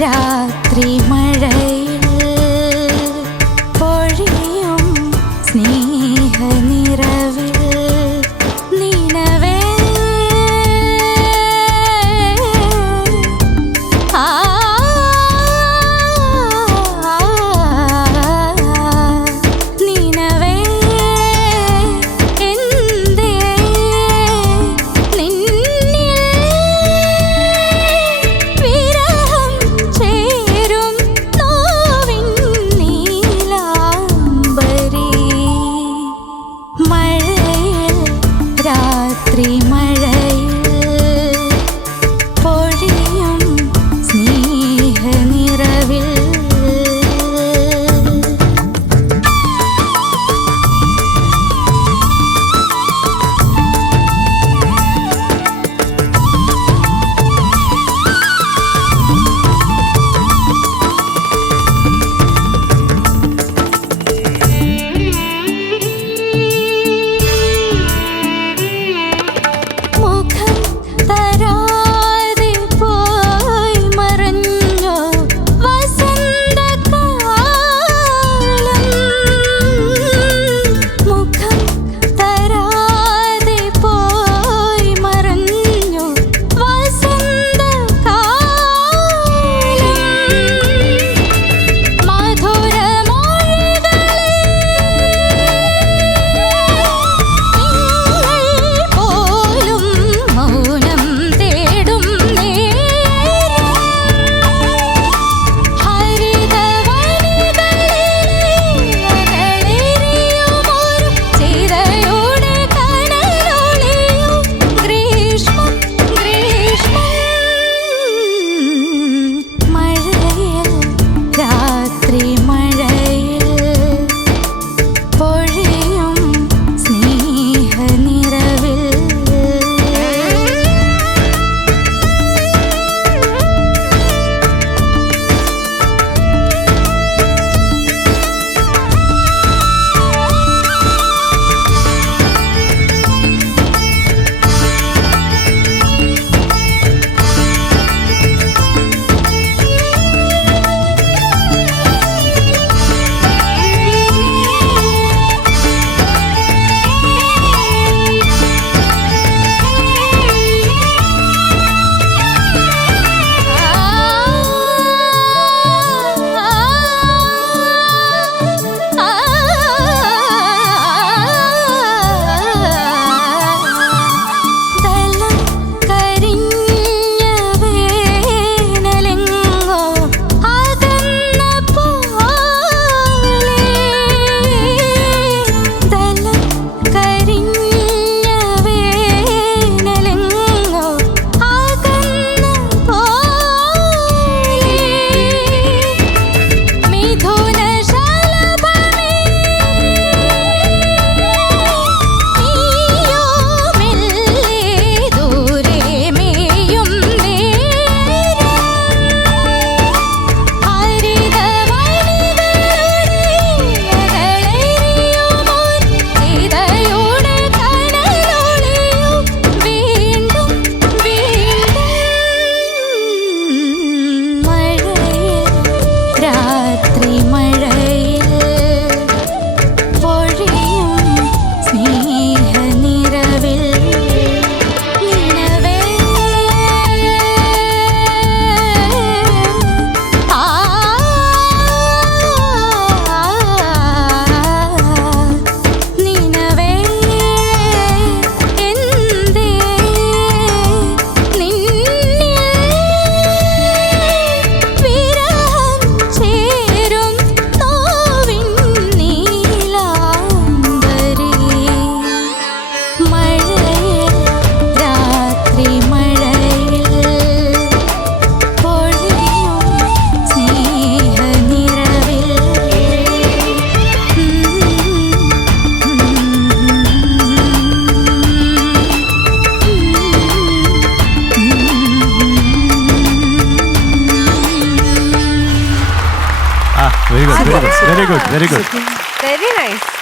രാത്രി മഴ dream. Very good very good very good very good very nice